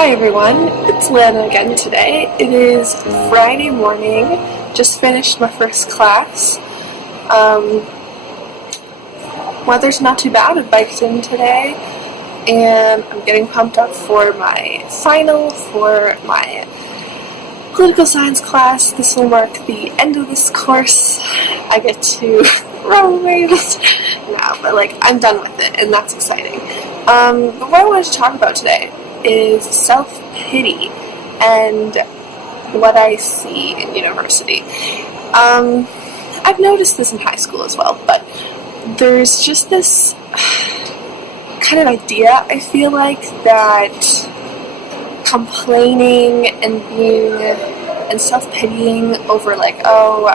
Hi everyone, it's Lana again today. It is Friday morning, just finished my first class. Weather's not too bad, I biked in today, and I'm getting pumped up for my final for my political science class. This will mark the end of this course. I get to roll rails now, but I'm done with it, and that's exciting. But what I wanted to talk about today is self-pity and what I see in university. I've noticed this in high school as well, but there's just this kind of idea, I feel like, that complaining and self-pitying over oh,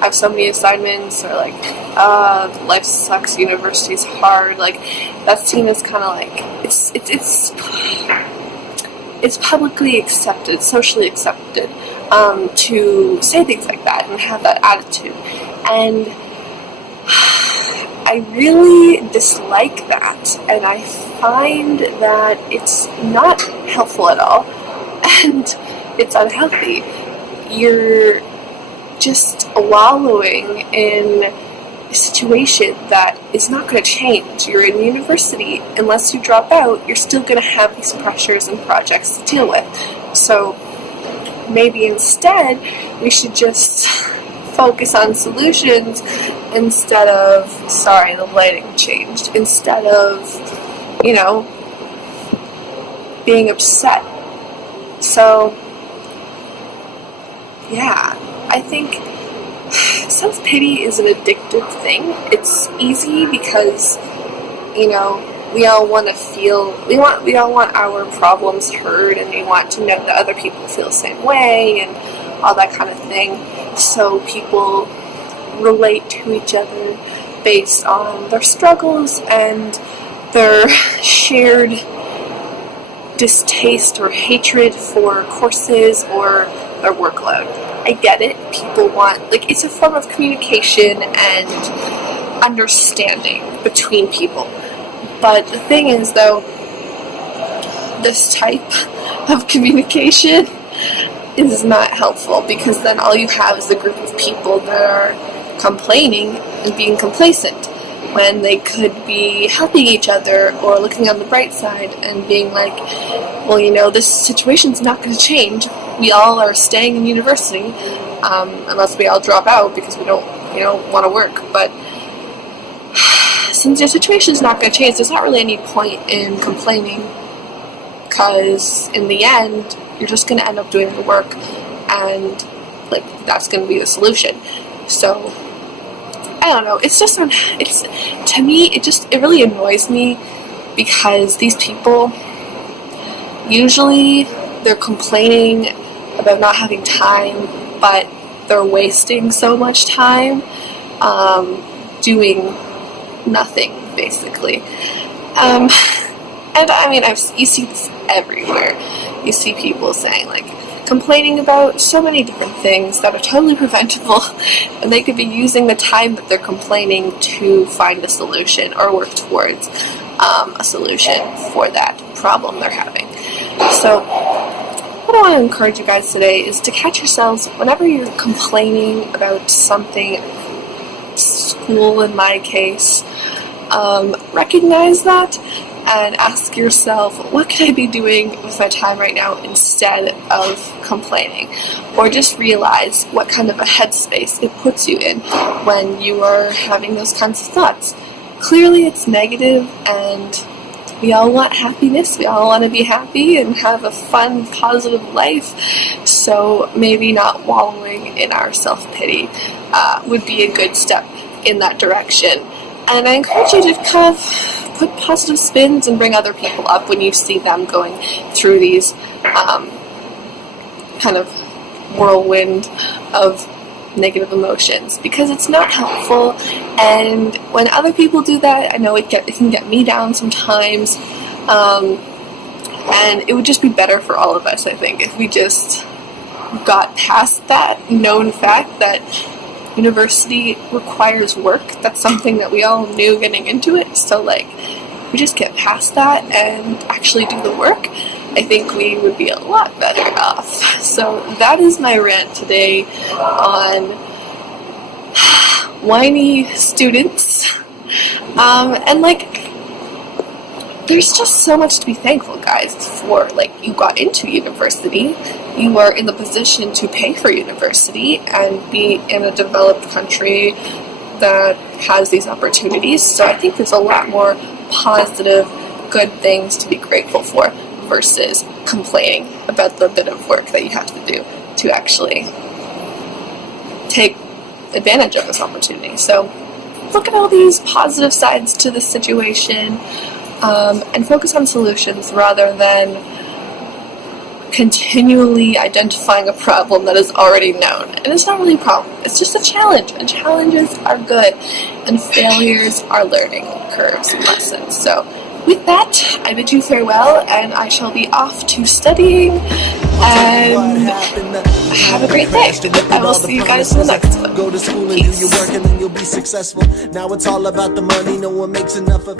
I have so many assignments, or life sucks, university's hard, that's seen as kind of it's publicly accepted, socially accepted, to say things like that and have that attitude. And I really dislike that, and I find that it's not helpful at all, and it's unhealthy. You're just wallowing in a situation that is not going to change. You're in university. Unless you drop out, you're still going to have these pressures and projects to deal with. So maybe instead we should just focus on solutions instead of, sorry, the lighting changed, instead of, being upset. So yeah, I think self-pity is an addictive thing. It's easy because, we all want to feel, we all want our problems heard, and we want to know that other people feel the same way, and all that kind of thing. So people relate to each other based on their struggles and their shared distaste or hatred for courses or their workload. I get it. People want, it's a form of communication and understanding between people. But the thing is, though, this type of communication is not helpful, because then all you have is a group of people that are complaining and being complacent when they could be helping each other or looking on the bright side and being well, this situation's not going to change. We all are staying in university, unless we all drop out because we don't, want to work. But since the situation's not going to change, there's not really any point in complaining, because in the end, you're just going to end up doing the work, and that's going to be the solution. So I don't know. It's just, to me, it really annoys me, because these people, usually they're complaining about not having time, but they're wasting so much time doing nothing, basically. And I mean, you see this everywhere. You see people saying, complaining about so many different things that are totally preventable, and they could be using the time that they're complaining to find a solution or work towards a solution for that problem they're having. So what I want to encourage you guys today is to catch yourselves whenever you're complaining about something, school in my case. Recognize that and ask yourself, what can I be doing with my time right now instead of complaining? Or just realize what kind of a headspace it puts you in when you are having those kinds of thoughts. Clearly it's negative, and we all want happiness. We all want to be happy and have a fun, positive life. So maybe not wallowing in our self-pity would be a good step in that direction. And I encourage you to kind of put positive spins and bring other people up when you see them going through these kind of whirlwind of negative emotions, because it's not helpful. And when other people do that, I know it can get me down sometimes, and it would just be better for all of us, I think, if we just got past that known fact that university requires work. That's something that we all knew getting into it. So we just get past that and actually do the work, I think we would be a lot better off. So that is my rant today on whiny students. And like, there's just so much to be thankful, guys, for. Like, you got into university, you are in the position to pay for university and be in a developed country that has these opportunities. So I think there's a lot more positive, good things to be grateful for versus complaining about the bit of work that you have to do to actually take advantage of this opportunity. So look at all these positive sides to this situation, and focus on solutions rather than continually identifying a problem that is already known. And it's not really a problem, it's just a challenge, and challenges are good, and failures are learning curves and lessons. So with that, I bid you farewell, and I shall be off to studying, and have a great day. I will see you guys in the next one. Go to school and do your work, and then you'll be successful. Now it's all about the money, no one makes enough of